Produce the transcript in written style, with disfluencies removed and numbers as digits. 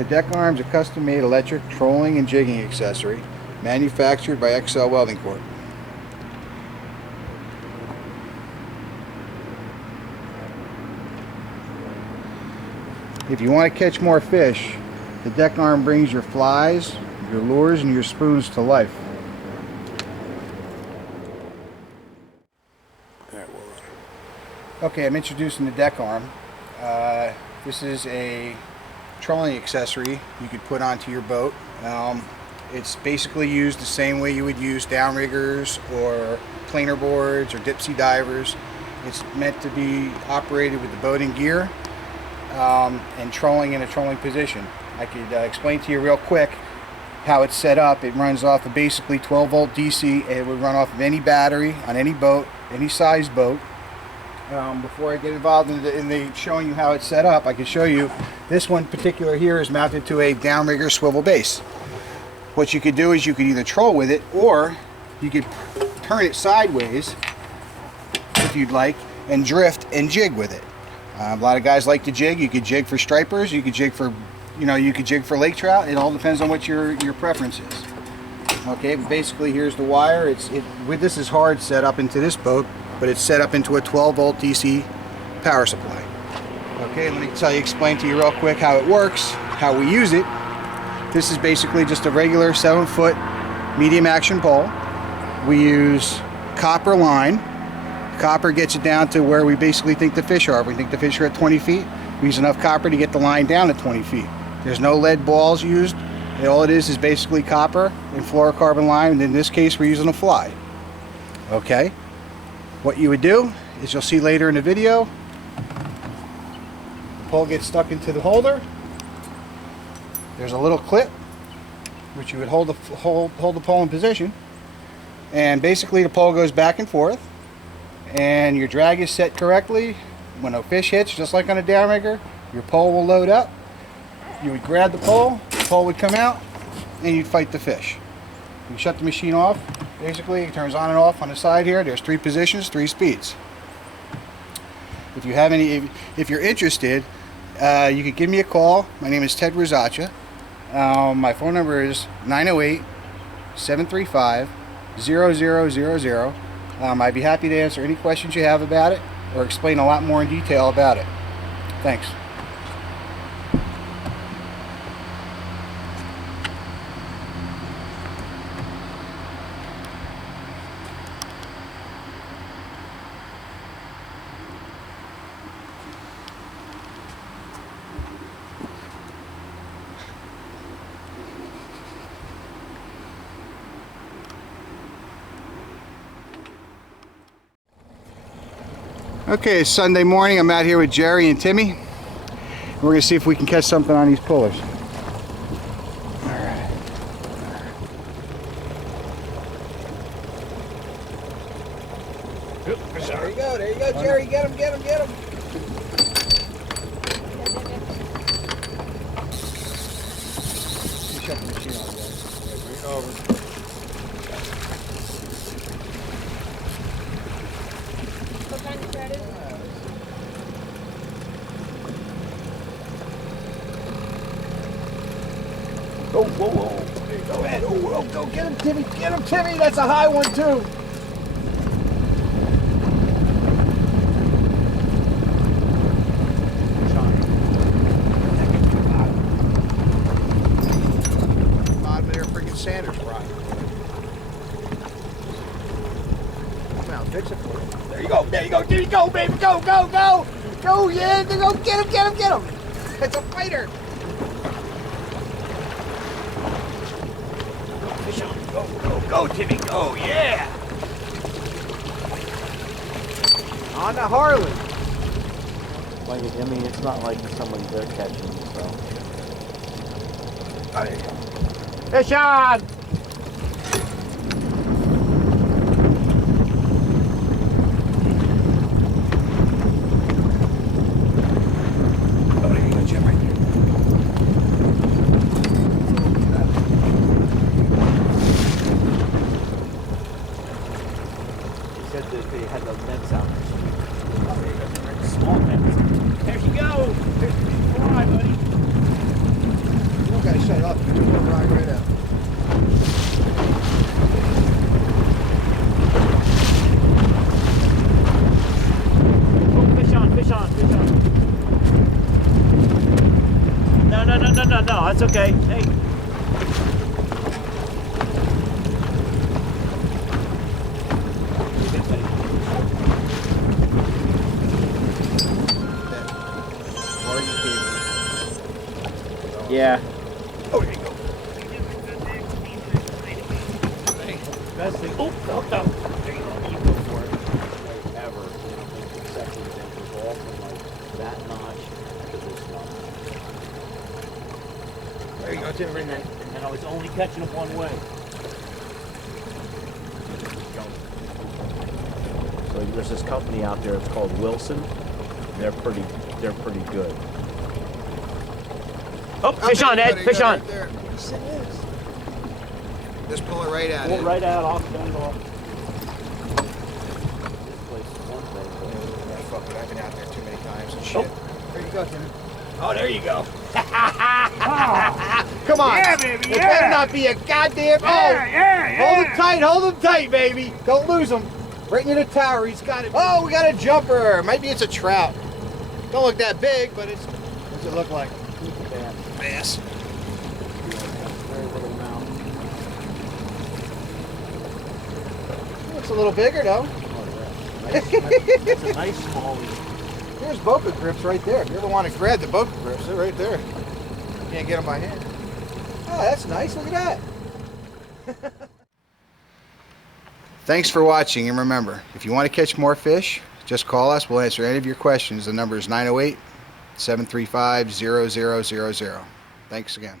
The deck arm is a custom-made electric trolling and jigging accessory manufactured by Exxcel Welding Corp. If you want to catch more fish, the deck arm brings your flies, your lures, and your spoons to life. Okay, I'm introducing the deck arm. This is a trolling accessory you could put onto your boat. It's basically used the same way you would use downriggers or planer boards or dipsy divers. It's meant to be operated with the boating gear and trolling in a trolling position. I could explain to you real quick how it's set up. It runs off of basically 12 volt DC. It would run off of any battery on any boat, any size boat. Before I get involved in the showing you how it's set up, I can show you this one particular here is mounted to a downrigger swivel base. What you could do is you could either troll with it or you could turn it sideways if you'd like and drift and jig with it. A lot of guys like to jig. You could jig for stripers, you could jig for lake trout. It all depends on what your preference is. Okay, but basically here's the wire. This is hard set up into this boat, but it's set up into a 12 volt DC power supply. Okay, let me explain to you real quick how it works, how we use it. This is basically just a regular 7-foot medium action pole. We use copper line. Copper gets it down to where we basically think the fish are. If we think the fish are at 20 feet, we use enough copper to get the line down to 20 feet. There's no lead balls used. All it is basically copper and fluorocarbon line, and in this case we're using a fly. Okay? What you would do is, you'll see later in the video, the pole gets stuck into the holder. There's a little clip which you would hold the pole in position, and basically the pole goes back and forth and your drag is set correctly. When a fish hits, just like on a downrigger, your pole will load up. You would grab the pole would come out, and you'd fight the fish. You shut the machine off. Basically, it turns on and off on the side here. There's 3 positions, 3 speeds. If you're interested, you could give me a call. My name is Ted Rosacha. My phone number is 908-735-0000. I'd be happy to answer any questions you have about it or explain a lot more in detail about it. Thanks. Okay, it's Sunday morning. I'm out here with Jerry and Timmy. We're going to see if we can catch something on these pullers. Alright. There you go, Jerry. Get him. Shut the machine off, guys. Bring it over. Oh, whoa. Go ahead. Oh, go get him, Timmy. Get him, Timmy. That's a high one, too. Bottom there, freaking Sanders rock. Now, fix it for you. There you go, Timmy. Go, baby. Go. Go, yeah. Go, get him. It's a fighter. Go, Timmy, go, yeah! On the Harley. Like, I mean, it's not like somebody they're catching, so. Fish on! Oh, there you go, Jim, right there. That they had the nets out. Oh, there you go. Small nets. There you go. There's the fly, buddy. No, that's okay. Hey. Yeah. Oh, there you go. Best thing. Oh, no. There you go. You go for it. Ever. You know, make consecutive things all from like that notch to this notch. There you go, Tim. And I was only catching them one way. So there's this company out there. It's called Wilson. They're pretty good. Oh, fish on, Ed. Fish on. Right there. Yes, it is. Just pull it right out. Pull it right out. Off. Turn it off. This place is one thing. Yeah, fuck it. I've been out there too many times and shit. There you go, Tim. Oh, there you go. Come on. Yeah, baby, It yeah. better not be a goddamn. Yeah. Hold him tight, baby. Don't lose him. Right near the tower. He's got it. Oh, we got a jumper. Maybe it's a trout. Don't look that big, but it's. What's it look like? Bass. Very little mouth. Looks a little bigger though. Oh, yeah. That's a nice small. There's boca grips right there. If you ever want to grab the boca grips, they're right there. Can't get them by hand. Oh, that's nice. Look at that. Thanks for watching, and remember, if you want to catch more fish, just call us. We'll answer any of your questions. The number is 908-735-0000. Thanks again.